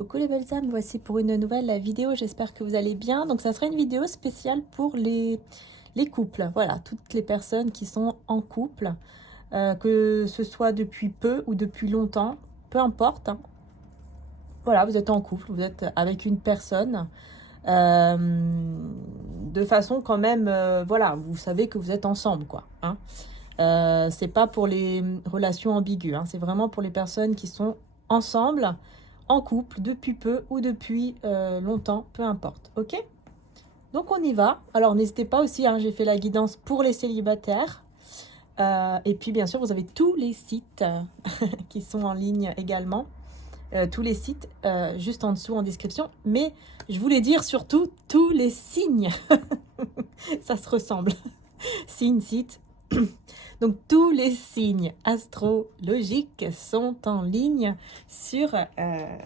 Coucou les belles âmes, voici pour une nouvelle vidéo, j'espère que vous allez bien. Donc ça sera une vidéo spéciale pour les couples, voilà, toutes les personnes qui sont en couple, que ce soit depuis peu ou depuis longtemps, peu importe, hein. Voilà, vous êtes en couple, vous êtes avec une personne, de façon quand même, voilà, vous savez que vous êtes ensemble, quoi, hein. C'est pas pour les relations ambiguës, hein, c'est vraiment pour les personnes qui sont ensemble, en couple, depuis peu ou depuis longtemps, peu importe, ok? Donc on y va. Alors n'hésitez pas aussi, hein, j'ai fait la guidance pour les célibataires. Et puis bien sûr, vous avez tous les sites qui sont en ligne également. Tous les sites juste en dessous en description. Mais je voulais dire surtout tous les signes. Ça se ressemble. Signe, site. Donc tous les signes astrologiques sont en ligne sur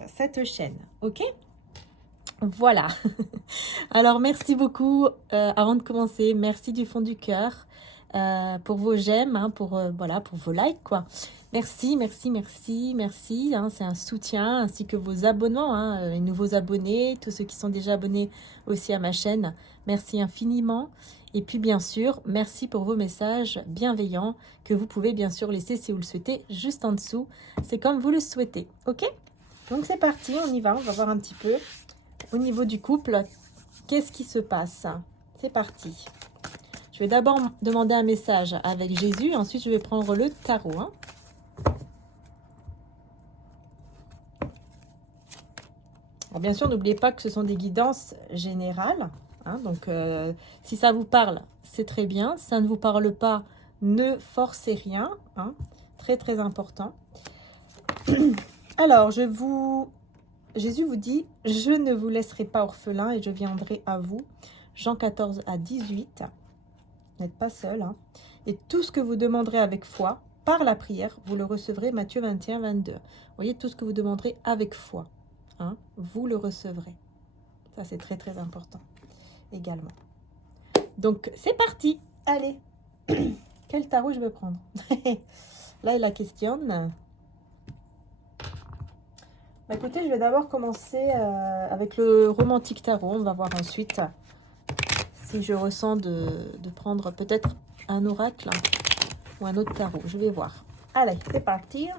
cette chaîne, ok? Voilà. Alors merci beaucoup. Avant de commencer, merci du fond du cœur pour vos j'aime, hein, voilà, pour vos likes, quoi. Merci, merci, merci, merci, hein, c'est un soutien, ainsi que vos abonnements, hein, les nouveaux abonnés, tous ceux qui sont déjà abonnés aussi à ma chaîne. Merci infiniment. Et puis bien sûr, merci pour vos messages bienveillants que vous pouvez bien sûr laisser si vous le souhaitez juste en dessous. C'est comme vous le souhaitez, ok? Donc c'est parti, on y va, on va voir un petit peu au niveau du couple, qu'est-ce qui se passe? C'est parti. Je vais d'abord demander un message avec Jésus, ensuite je vais prendre le tarot, hein. Alors bien sûr, n'oubliez pas que ce sont des guidances générales, hein, donc si ça vous parle, c'est très bien. Si ça ne vous parle pas, ne forcez rien, hein, très très important. Alors, Jésus vous dit, je ne vous laisserai pas orphelin et je viendrai à vous. Jean 14 à 18. Vous n'êtes pas seul, hein. Et tout ce que vous demanderez avec foi, par la prière, vous le recevrez. Matthieu 21, 22. Vous voyez, tout ce que vous demanderez avec foi, hein, vous le recevrez. Ça, c'est très, très important également. Donc, c'est parti. Allez. Quel tarot je vais prendre? Là, il la questionne. Bah, écoutez, je vais d'abord commencer avec le romantique tarot. On va voir ensuite si je ressens de prendre peut-être un oracle ou un autre tarot. Je vais voir. Allez, c'est parti.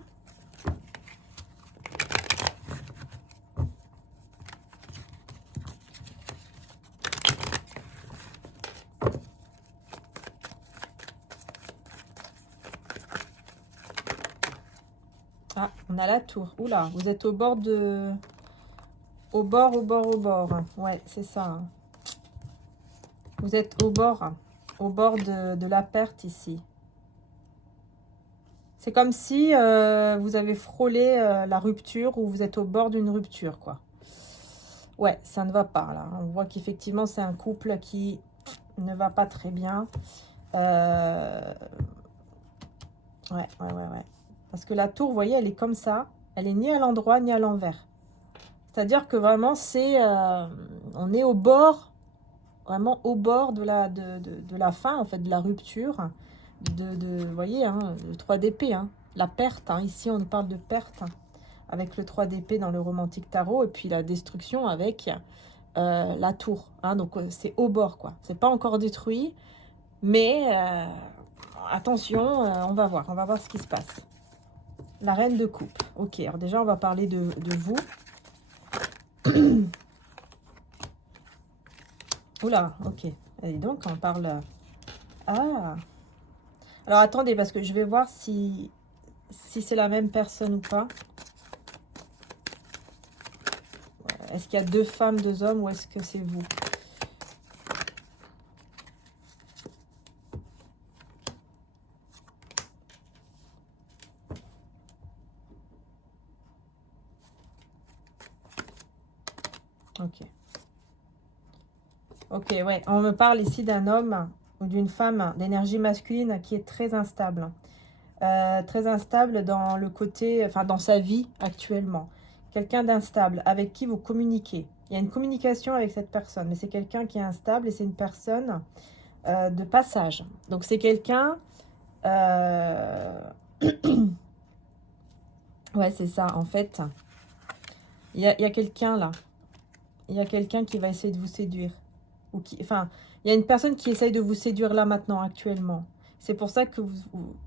Ah, on a la tour. Oula, vous êtes au bord de... Au bord. Ouais, c'est ça, hein. Vous êtes au bord de la perte ici. C'est comme si vous avez frôlé la rupture ou vous êtes au bord d'une rupture, quoi. Ouais, ça ne va pas, là. On voit qu'effectivement, c'est un couple qui ne va pas très bien. Ouais. Parce que la tour, vous voyez, elle est comme ça. Elle est ni à l'endroit ni à l'envers. C'est-à-dire que vraiment, on est au bord, vraiment au bord de la fin, en fait, de la rupture. Vous voyez, hein, le 3 d'épée, hein, la perte. Hein, ici, on parle de perte, hein, avec le 3 d'épée dans le romantique tarot. Et puis la destruction avec la tour. Hein, donc, c'est au bord, quoi. C'est pas encore détruit. Mais attention, on va voir ce qui se passe. La reine de coupe. Ok, alors déjà, on va parler de vous. Oula, ok. Et donc, on parle... Ah. Alors, attendez, parce que je vais voir si c'est la même personne ou pas. Est-ce qu'il y a 2 femmes, 2 hommes, ou est-ce que c'est vous? Ok. Ok, ouais. On me parle ici d'un homme ou d'une femme d'énergie masculine qui est très instable. Très instable dans le côté, enfin dans sa vie actuellement. Quelqu'un d'instable avec qui vous communiquez. Il y a une communication avec cette personne, mais c'est quelqu'un qui est instable et c'est une personne de passage. Donc c'est quelqu'un... ouais, c'est ça, en fait. Il y a quelqu'un là. Il y a quelqu'un qui va essayer de vous séduire. Ou qui, enfin, il y a une personne qui essaye de vous séduire là maintenant, actuellement. C'est pour ça que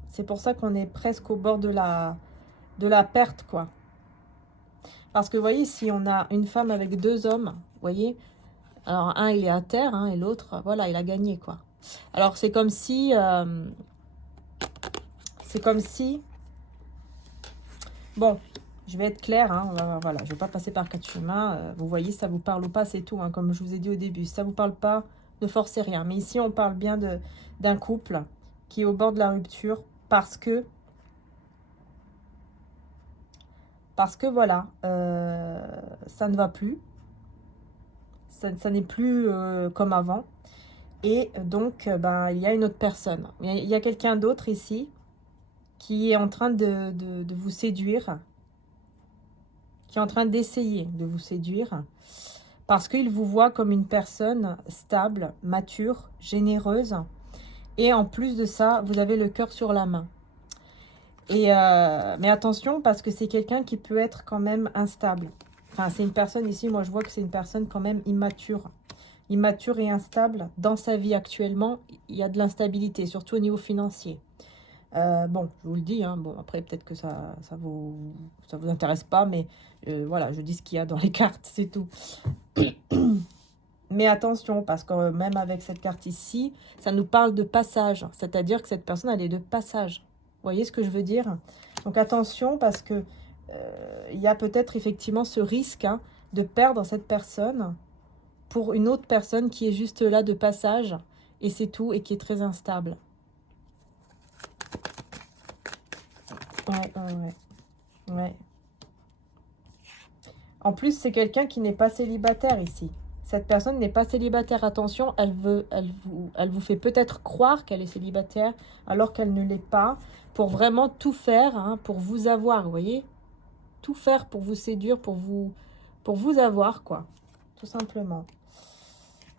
c'est pour ça qu'on est presque au bord de la perte, quoi. Parce que vous voyez, si on a une femme avec deux hommes, vous voyez, alors un il est à terre, hein, et l'autre, voilà, il a gagné, quoi. Alors c'est comme si, bon, je vais être claire, hein, voilà, je ne vais pas passer par quatre chemins. Vous voyez, ça vous parle ou pas, c'est tout, hein, comme je vous ai dit au début. Si ça vous parle pas, ne forcez rien. Mais ici, on parle bien d'un couple qui est au bord de la rupture parce que voilà, ça ne va plus. Ça n'est plus comme avant. Et donc, ben, il y a une autre personne. Il y a quelqu'un d'autre ici qui est en train de vous séduire, qui est en train d'essayer de vous séduire, parce qu'il vous voit comme une personne stable, mature, généreuse. Et en plus de ça, vous avez le cœur sur la main. Et mais attention, parce que c'est quelqu'un qui peut être quand même instable. Enfin, c'est une personne ici, moi je vois que c'est une personne quand même immature. Immature et instable. Dans sa vie actuellement, il y a de l'instabilité, surtout au niveau financier. Bon, je vous le dis, hein, bon, après peut-être que ça vous intéresse pas, mais voilà, je dis ce qu'il y a dans les cartes, c'est tout. Mais attention, parce que même avec cette carte ici, ça nous parle de passage, c'est-à-dire que cette personne, elle est de passage. Vous voyez ce que je veux dire? Donc attention, parce que il y a peut-être effectivement ce risque, hein, de perdre cette personne pour une autre personne qui est juste là de passage, et c'est tout, et qui est très instable. Ouais. En plus, c'est quelqu'un qui n'est pas célibataire ici. Cette personne n'est pas célibataire. Attention, elle vous fait peut-être croire qu'elle est célibataire alors qu'elle ne l'est pas. Pour vraiment tout faire, hein, pour vous avoir, vous voyez? Tout faire pour vous séduire, pour vous avoir, quoi. Tout simplement.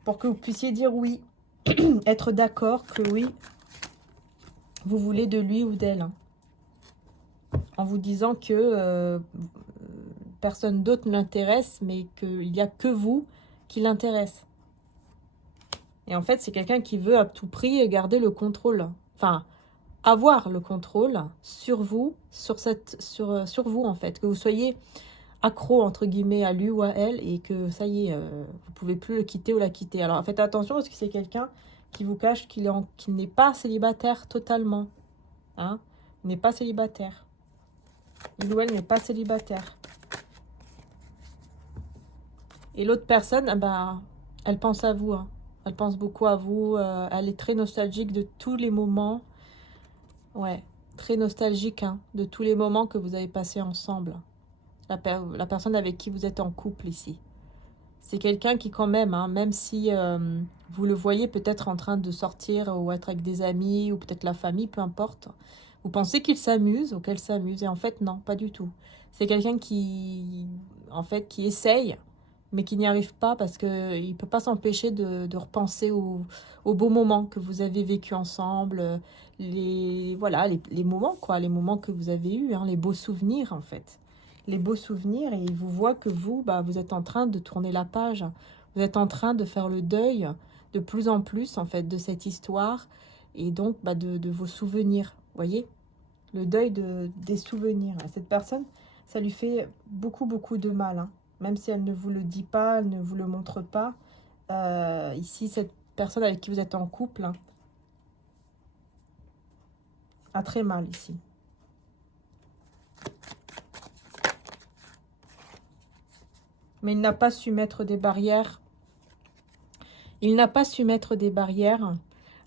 Pour que vous puissiez dire oui. Être d'accord que oui, vous voulez de lui ou d'elle. Hein. En vous disant que personne d'autre ne l'intéresse, mais qu'il n'y a que vous qui l'intéresse. Et en fait, c'est quelqu'un qui veut à tout prix garder le contrôle. Enfin, avoir le contrôle sur vous, sur vous en fait. Que vous soyez accro, entre guillemets, à lui ou à elle, et que ça y est, vous pouvez plus le quitter ou la quitter. Alors faites attention parce que c'est quelqu'un qui vous cache qu'il n'est pas célibataire totalement. Hein, il n'est pas célibataire. Il ou elle n'est pas célibataire. Et l'autre personne, bah, elle pense à vous. Hein. Elle pense beaucoup à vous. Elle est très nostalgique de tous les moments. Ouais, très nostalgique, hein, de tous les moments que vous avez passés ensemble. La personne avec qui vous êtes en couple ici. C'est quelqu'un qui quand même, hein, même si vous le voyez peut-être en train de sortir ou être avec des amis ou peut-être la famille, peu importe. Vous pensez qu'il s'amuse ou qu'elle s'amuse. Et en fait, non, pas du tout. C'est quelqu'un qui, en fait, qui essaye, mais qui n'y arrive pas parce qu'il ne peut pas s'empêcher de repenser aux beaux moments que vous avez vécu ensemble, voilà, les moments, quoi, les moments que vous avez eus, hein, les beaux souvenirs, en fait. Les beaux souvenirs, et il vous voit que vous, bah, vous êtes en train de tourner la page. Vous êtes en train de faire le deuil de plus en plus, en fait, de cette histoire, et donc bah, de vos souvenirs, vous voyez? Le deuil des souvenirs. Cette personne, ça lui fait beaucoup, beaucoup de mal, hein. Même si elle ne vous le dit pas, elle ne vous le montre pas. Ici, cette personne avec qui vous êtes en couple, hein, a très mal ici. Mais il n'a pas su mettre des barrières. Il n'a pas su mettre des barrières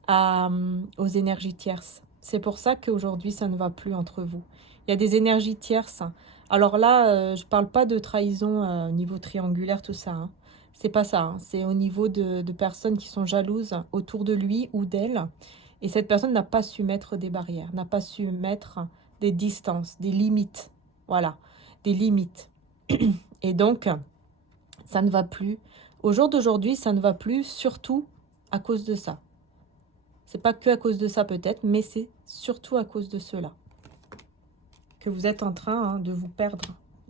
aux énergies tierces. C'est pour ça qu'aujourd'hui, ça ne va plus entre vous. Il y a des énergies tierces. Alors là, je ne parle pas de trahison au niveau triangulaire, tout ça. Hein. C'est pas ça. Hein. C'est au niveau de personnes qui sont jalouses autour de lui ou d'elle. Et cette personne n'a pas su mettre des barrières, n'a pas su mettre des distances, des limites. Voilà, des limites. Et donc, ça ne va plus. Au jour d'aujourd'hui, ça ne va plus, surtout à cause de ça. C'est pas que à cause de ça peut-être, mais c'est surtout à cause de cela que vous êtes en train, hein, de vous perdre.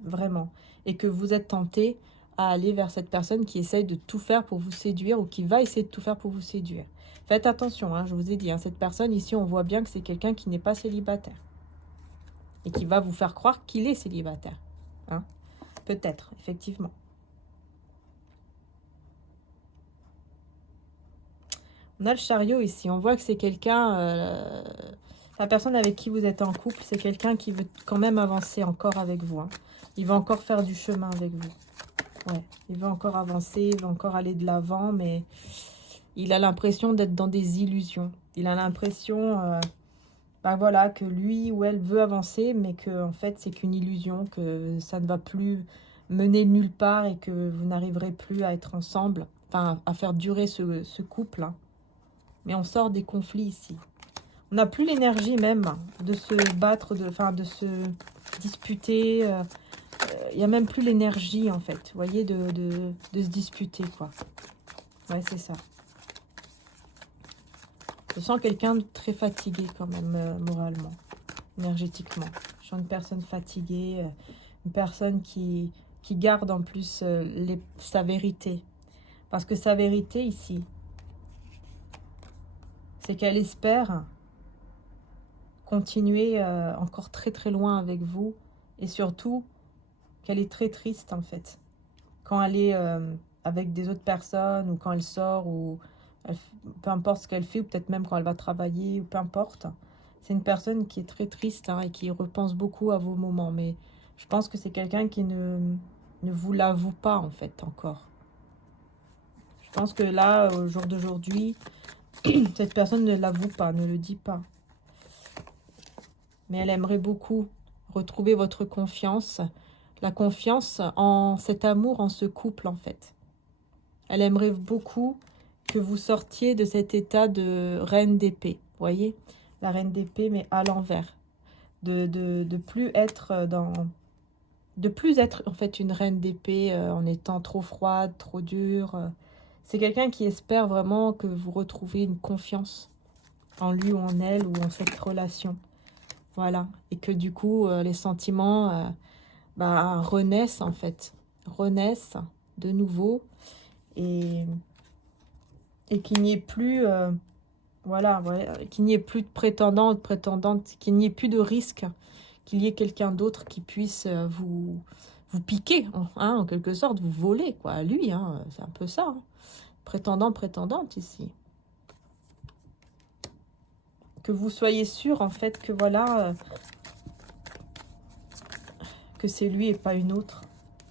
vraiment. Et que vous êtes tenté à aller vers cette personne qui essaye de tout faire pour vous séduire ou qui va essayer de tout faire pour vous séduire. Faites attention, hein, je vous ai dit, hein, cette personne ici, on voit bien que c'est quelqu'un qui n'est pas célibataire. Et qui va vous faire croire qu'il est célibataire. Hein. Peut-être, effectivement. On a le chariot ici. On voit que c'est quelqu'un... la personne avec qui vous êtes en couple, c'est quelqu'un qui veut quand même avancer encore avec vous. Hein. Il va encore faire du chemin avec vous. Ouais, il va encore avancer, il va encore aller de l'avant, mais il a l'impression d'être dans des illusions. Il a l'impression... ben voilà, que lui ou elle veut avancer, mais que en fait c'est qu'une illusion, que ça ne va plus mener nulle part et que vous n'arriverez plus à être ensemble, enfin à faire durer ce couple. Hein. Mais on sort des conflits ici. On n'a plus l'énergie même de se battre, de se disputer. Il n'y a même plus l'énergie en fait, vous voyez, de se disputer quoi. Ouais, c'est ça. Je sens quelqu'un de très fatigué quand même, moralement, énergétiquement. Je sens une personne fatiguée, une personne qui garde en plus sa vérité. Parce que sa vérité ici, c'est qu'elle espère continuer encore très très loin avec vous. Et surtout, qu'elle est très triste en fait. Quand elle est avec des autres personnes ou quand elle sort ou... peu importe ce qu'elle fait, ou peut-être même quand elle va travailler, ou peu importe. C'est une personne qui est très triste hein, et qui repense beaucoup à vos moments. Mais je pense que c'est quelqu'un qui ne vous l'avoue pas, en fait, encore. Je pense que là, au jour d'aujourd'hui, cette personne ne l'avoue pas, ne le dit pas. Mais elle aimerait beaucoup retrouver votre confiance. La confiance en cet amour, en ce couple, en fait. Elle aimerait beaucoup que vous sortiez de cet état de reine d'épée, voyez, la reine d'épée mais à l'envers, de plus être de plus être en fait une reine d'épée en étant trop froide, trop dure. C'est quelqu'un qui espère vraiment que vous retrouviez une confiance en lui ou en elle ou en cette relation, voilà, et que du coup les sentiments renaissent en fait, renaissent de nouveau et qu'il n'y ait plus, voilà, qu'il n'y ait plus de prétendant ou de prétendante, qu'il n'y ait plus de risque, qu'il y ait quelqu'un d'autre qui puisse vous piquer, hein, en quelque sorte, vous voler, quoi, à lui, hein, c'est un peu ça, hein. Prétendant, prétendante, ici. Que vous soyez sûr, en fait, que voilà, que c'est lui et pas une autre,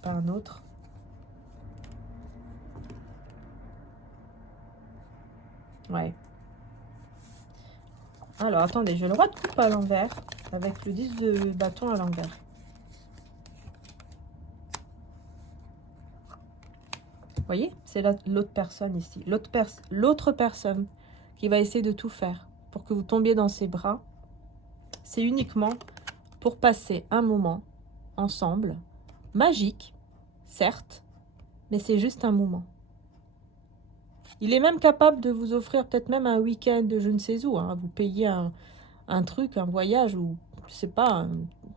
pas un autre. Ouais. Alors, attendez, j'ai le roi de coupe à l'envers, avec le 10 de bâton à l'envers. Vous voyez, c'est l'autre personne ici. L'autre personne qui va essayer de tout faire pour que vous tombiez dans ses bras. C'est uniquement pour passer un moment ensemble, magique, certes, mais c'est juste un moment. Il est même capable de vous offrir peut-être même un week-end de je ne sais où. Hein, vous payez un truc, un voyage ou, je sais pas, un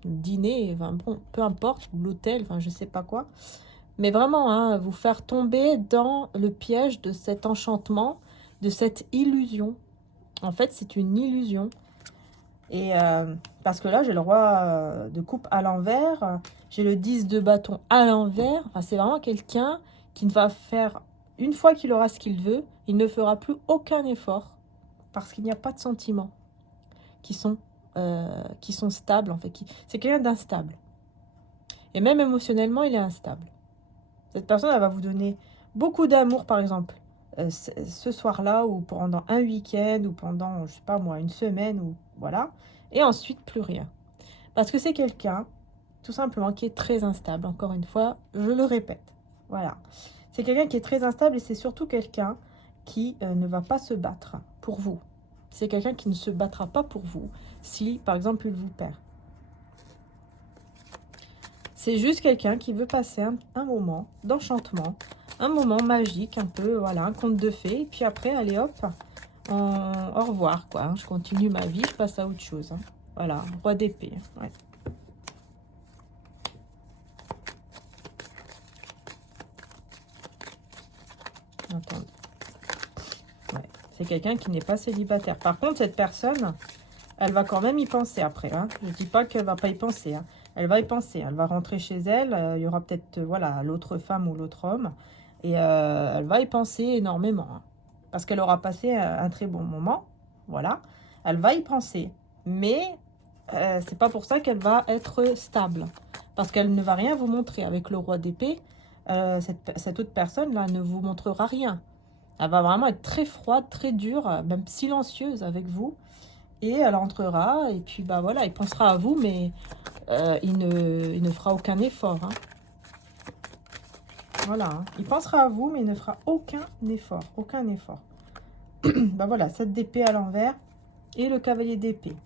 dîner, enfin, bon, peu importe, ou l'hôtel, enfin, je sais pas quoi. Mais vraiment, hein, vous faire tomber dans le piège de cet enchantement, de cette illusion. En fait, c'est une illusion. Et parce que là, j'ai le roi de coupe à l'envers, j'ai le 10 de bâton à l'envers. Enfin, c'est vraiment quelqu'un qui ne va faire, une fois qu'il aura ce qu'il veut, il ne fera plus aucun effort parce qu'il n'y a pas de sentiments qui sont stables. En fait, c'est quelqu'un d'instable. Et même émotionnellement, il est instable. Cette personne, elle va vous donner beaucoup d'amour, par exemple, ce soir-là, ou pendant un week-end, ou pendant, je sais pas moi, une semaine, ou voilà. Et ensuite, plus rien. Parce que c'est quelqu'un, tout simplement, qui est très instable. Encore une fois, je le répète. Voilà. C'est quelqu'un qui est très instable et c'est surtout quelqu'un qui ne va pas se battre pour vous. C'est quelqu'un qui ne se battra pas pour vous si, par exemple, il vous perd. C'est juste quelqu'un qui veut passer un moment d'enchantement, un moment magique, un peu, voilà, un conte de fées. Et puis après, allez hop, au revoir, quoi. Je continue ma vie, je passe à autre chose. Hein. Voilà, roi d'épée. Ouais. Attendez. Ouais. C'est quelqu'un qui n'est pas célibataire. Par contre, cette personne, elle va quand même y penser après. Hein. Je ne dis pas qu'elle ne va pas y penser. Hein. Elle va y penser. Elle va rentrer chez elle. Il y aura peut-être voilà, l'autre femme ou l'autre homme. Et elle va y penser énormément. Hein. Parce qu'elle aura passé un très bon moment. Voilà. Elle va y penser. Mais c'est pas pour ça qu'elle va être stable. Parce qu'elle ne va rien vous montrer. Avec le roi d'épée, cette autre personne-là ne vous montrera rien. Elle va vraiment être très froide, très dure, même silencieuse avec vous. Et elle entrera, et puis bah voilà, il pensera à vous, mais il ne fera aucun effort. Hein. Voilà, hein. Il pensera à vous, mais il ne fera aucun effort. Aucun effort. Bah voilà, 7 d'épée à l'envers et le cavalier d'épée.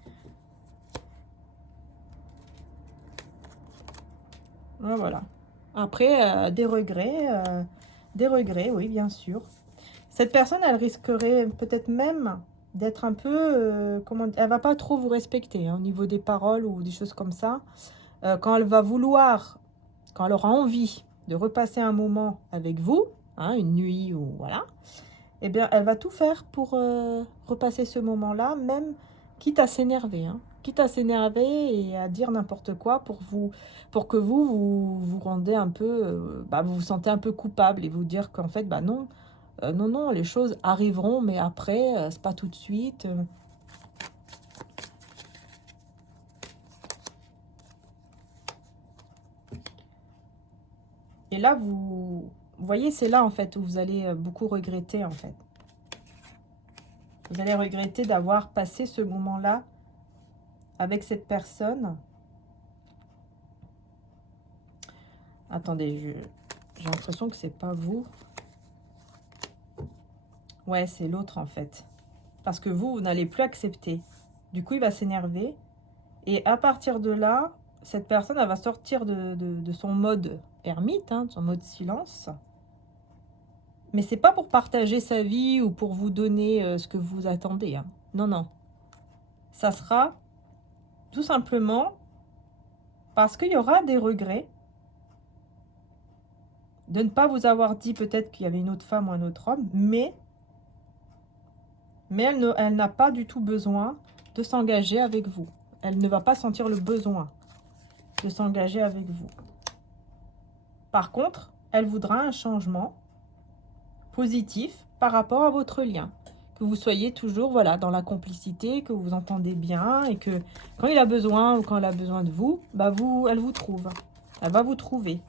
Voilà. Après, des regrets, oui, bien sûr. Cette personne, elle risquerait peut-être même d'être un peu... elle va pas trop vous respecter hein, au niveau des paroles ou des choses comme ça. Quand elle va vouloir, quand elle aura envie de repasser un moment avec vous, hein, une nuit ou voilà, eh bien, elle va tout faire pour repasser ce moment-là, même quitte à s'énerver. Hein, quitte à s'énerver et à dire n'importe quoi pour que vous rendez un peu... vous vous sentez un peu coupable et vous dire qu'en fait, bah non, non, les choses arriveront, mais après, c'est pas tout de suite. Et là, vous voyez, c'est là, en fait, où vous allez beaucoup regretter, en fait. Vous allez regretter d'avoir passé ce moment-là avec cette personne. Attendez, j'ai l'impression que c'est pas vous. Ouais, c'est l'autre, en fait. Parce que vous n'allez plus accepter. Du coup, il va s'énerver. Et à partir de là, cette personne, elle va sortir de son mode ermite, hein, de son mode silence. Mais c'est pas pour partager sa vie ou pour vous donner ce que vous attendez. Hein. Non, non. Ça sera tout simplement parce qu'il y aura des regrets de ne pas vous avoir dit peut-être qu'il y avait une autre femme ou un autre homme, mais elle n'a pas du tout besoin de s'engager avec vous. Elle ne va pas sentir le besoin de s'engager avec vous. Par contre, elle voudra un changement positif par rapport à votre lien. Que vous soyez toujours voilà, dans la complicité, que vous vous entendez bien et que quand il a besoin ou quand elle a besoin de vous, bah elle vous trouve. Elle va vous trouver.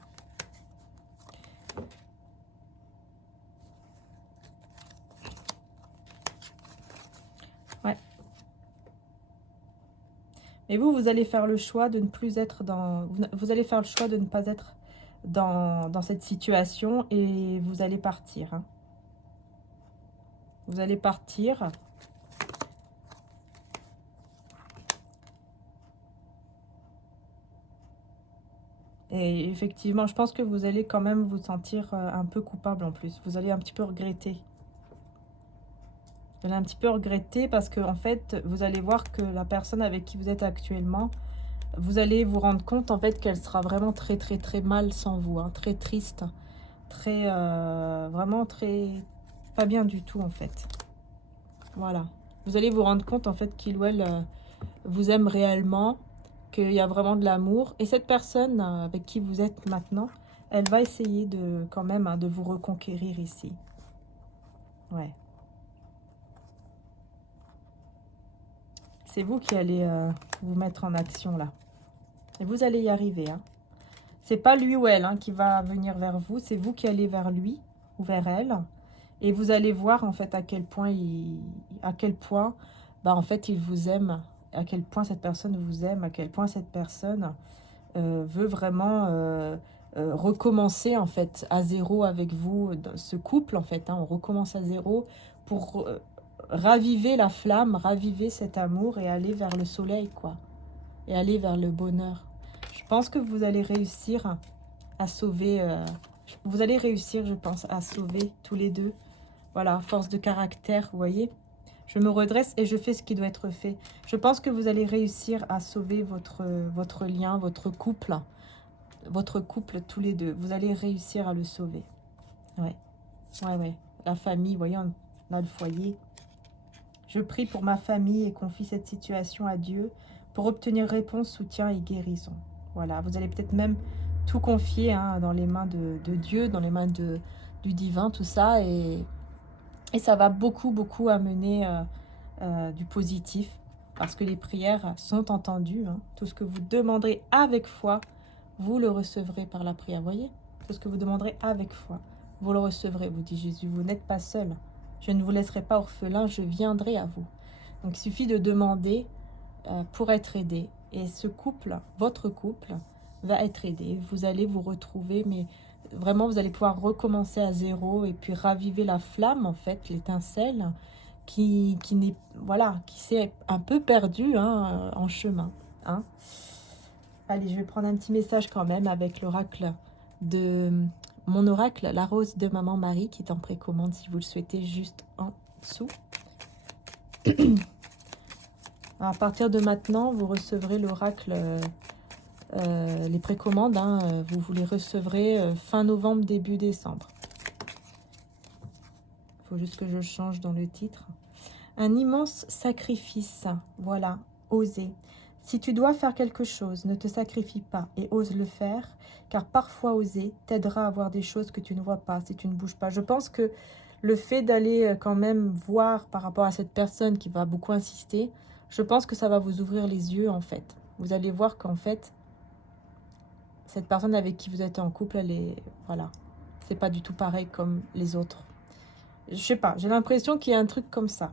Ouais. Et vous allez faire le choix de ne plus être dans... Vous allez faire le choix de ne pas être dans cette situation et vous allez partir. Hein. Vous allez partir. Et effectivement, je pense que vous allez quand même vous sentir un peu coupable en plus. Vous allez un petit peu regretter. Vous allez un petit peu regretter parce que en fait, vous allez voir que la personne avec qui vous êtes actuellement, vous allez vous rendre compte en fait qu'elle sera vraiment très très très mal sans vous. Hein, très triste. Très, vraiment très... pas bien du tout en fait. Voilà. Vous allez vous rendre compte en fait qu'il ou elle vous aime réellement, qu'il y a vraiment de l'amour. Et cette personne avec qui vous êtes maintenant, elle va essayer de quand même de vous reconquérir ici. Ouais. C'est vous qui allez vous mettre en action là. Et vous allez y arriver. Hein. C'est pas lui ou elle hein, qui va venir vers vous, c'est vous qui allez vers lui ou vers elle. Et vous allez voir en fait à quel point en fait il vous aime, à quel point cette personne vous aime, à quel point cette personne veut vraiment recommencer en fait à zéro avec vous, dans ce couple en fait. Hein, on recommence à zéro pour raviver la flamme, raviver cet amour et aller vers le soleil quoi, et aller vers le bonheur. Je pense que vous allez réussir à sauver, vous allez réussir je pense à sauver tous les deux. Voilà, force de caractère, vous voyez. Je me redresse et je fais ce qui doit être fait. Je pense que vous allez réussir à sauver votre lien, votre couple tous les deux. Vous allez réussir à le sauver. Ouais, ouais, ouais. la famille, voyez, on a le foyer. Je prie pour ma famille et confie cette situation à Dieu pour obtenir réponse, soutien et guérison. Voilà, vous allez peut-être même tout confier hein, dans les mains de Dieu, dans les mains du divin, tout ça. Et ça va beaucoup amener du positif parce que les prières sont entendues. Hein. Tout ce que vous demanderez avec foi, vous le recevrez par la prière. Voyez, tout ce que vous demanderez avec foi, vous le recevrez, vous dit Jésus. Vous n'êtes pas seul. Je ne vous laisserai pas orphelin, je viendrai à vous. Donc il suffit de demander pour être aidé. Et ce couple, votre couple, va être aidé. Vous allez vous retrouver, mais vraiment vous allez pouvoir recommencer à zéro et puis raviver la flamme, en fait, l'étincelle qui n'est voilà, qui s'est un peu perdue hein, en chemin. Hein. Allez, je vais prendre un petit message quand même avec l'oracle de mon oracle, la rose de Maman Marie, qui est en précommande si vous le souhaitez, juste en dessous. À partir de maintenant, vous recevrez l'oracle, les précommandes, hein, vous les recevrez fin novembre, début décembre. Il faut juste que je change dans le titre. Un immense sacrifice, voilà, oser. Si tu dois faire quelque chose, ne te sacrifie pas et ose le faire, car parfois oser t'aidera à voir des choses que tu ne vois pas si tu ne bouges pas. Je pense que le fait d'aller quand même voir par rapport à cette personne qui va beaucoup insister, je pense que ça va vous ouvrir les yeux en fait. Vous allez voir qu'en fait, cette personne avec qui vous êtes en couple, elle est, voilà, c'est pas du tout pareil comme les autres. Je sais pas, j'ai l'impression qu'il y a un truc comme ça.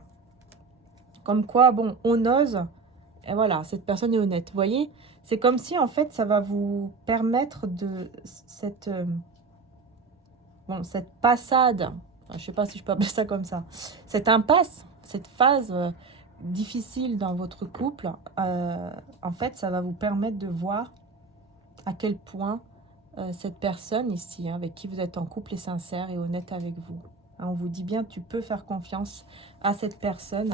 Comme quoi, bon, on ose, et voilà, cette personne est honnête. Vous voyez, c'est comme si, en fait, ça va vous permettre de cette passade, enfin, je sais pas si je peux appeler ça comme ça, cette impasse, cette phase difficile dans votre couple, en fait, ça va vous permettre de voir à quel point cette personne ici, hein, avec qui vous êtes en couple, est sincère et honnête avec vous. Hein, on vous dit bien, tu peux faire confiance à cette personne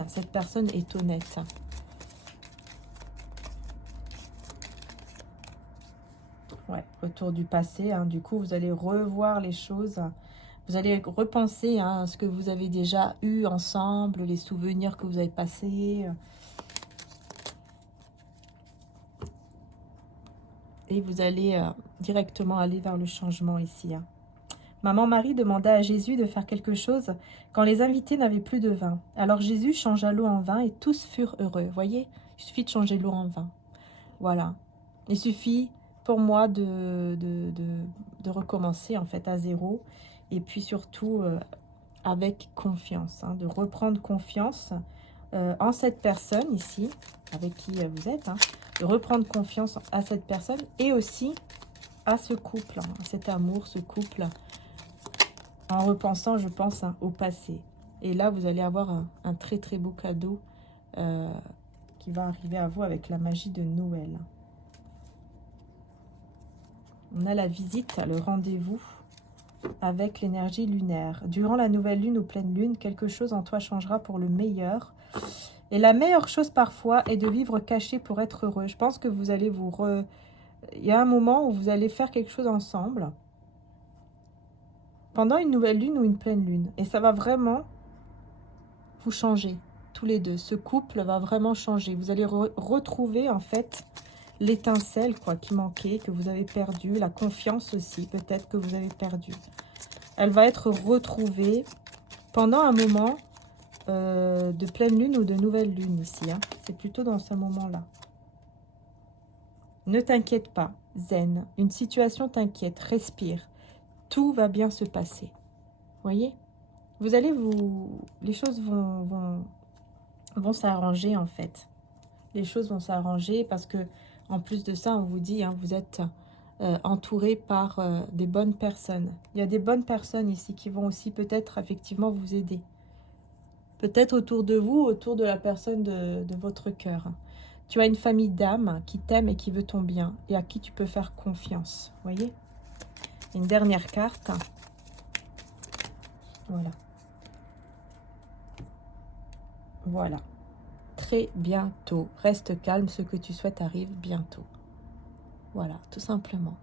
est honnête. Ouais, retour du passé, hein, du coup, vous allez revoir les choses, vous allez repenser hein, à ce que vous avez déjà eu ensemble, les souvenirs que vous avez passés. Et vous allez directement aller vers le changement ici. Hein. Maman Marie demanda à Jésus de faire quelque chose quand les invités n'avaient plus de vin. Alors Jésus changea l'eau en vin et tous furent heureux. Voyez, il suffit de changer l'eau en vin. Voilà. Il suffit pour moi de recommencer en fait à zéro. Et puis surtout avec confiance. Hein, de reprendre confiance en cette personne ici, avec qui vous êtes. Hein, de reprendre confiance à cette personne et aussi à ce couple, hein, cet amour, ce couple. En repensant, je pense, hein, au passé. Et là, vous allez avoir un très très beau cadeau qui va arriver à vous avec la magie de Noël. On a la visite, le rendez-vous avec l'énergie lunaire. Durant la nouvelle lune ou pleine lune, quelque chose en toi changera pour le meilleur. Et la meilleure chose parfois est de vivre caché pour être heureux. Je pense que vous allez Il y a un moment où vous allez faire quelque chose ensemble. Pendant une nouvelle lune ou une pleine lune. Et ça va vraiment vous changer, tous les deux. Ce couple va vraiment changer. Vous allez retrouver, en fait, l'étincelle, quoi, qui manquait, que vous avez perdu. La confiance aussi, peut-être, que vous avez perdu. Elle va être retrouvée pendant un moment de pleine lune ou de nouvelle lune, ici. Hein. C'est plutôt dans ce moment-là. Ne t'inquiète pas, zen. Une situation t'inquiète, respire. Tout va bien se passer. Voyez, vous allez les choses vont s'arranger en fait. Les choses vont s'arranger parce que en plus de ça, on vous dit, hein, vous êtes entouré par des bonnes personnes. Il y a des bonnes personnes ici qui vont aussi peut-être effectivement vous aider. Peut-être autour de vous, autour de la personne de votre cœur. Tu as une famille d'âmes qui t'aime et qui veut ton bien et à qui tu peux faire confiance. Voyez ? Une dernière carte. Voilà. Voilà. Très bientôt. Reste calme, ce que tu souhaites arrive bientôt. Voilà, tout simplement.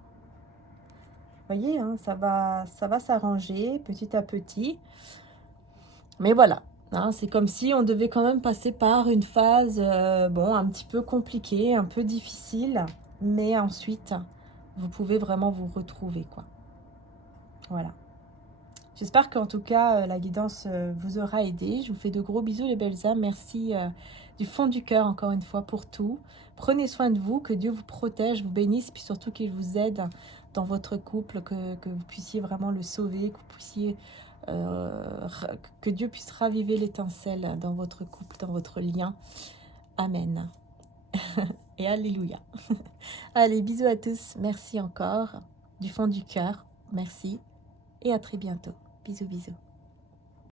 Voyez, hein, ça va s'arranger petit à petit. Mais voilà, hein, c'est comme si on devait quand même passer par une phase, bon, un petit peu compliquée, un peu difficile. Mais ensuite, vous pouvez vraiment vous retrouver, quoi. Voilà. J'espère qu'en tout cas, la guidance vous aura aidé. Je vous fais de gros bisous, les belles âmes. Merci du fond du cœur, encore une fois, pour tout. Prenez soin de vous, que Dieu vous protège, vous bénisse, puis surtout qu'il vous aide dans votre couple, que vous puissiez vraiment le sauver, que vous puissiez, que Dieu puisse raviver l'étincelle dans votre couple, dans votre lien. Amen. Et alléluia. Allez, bisous à tous. Merci encore, du fond du cœur. Merci. Et à très bientôt. Bisous, bisous.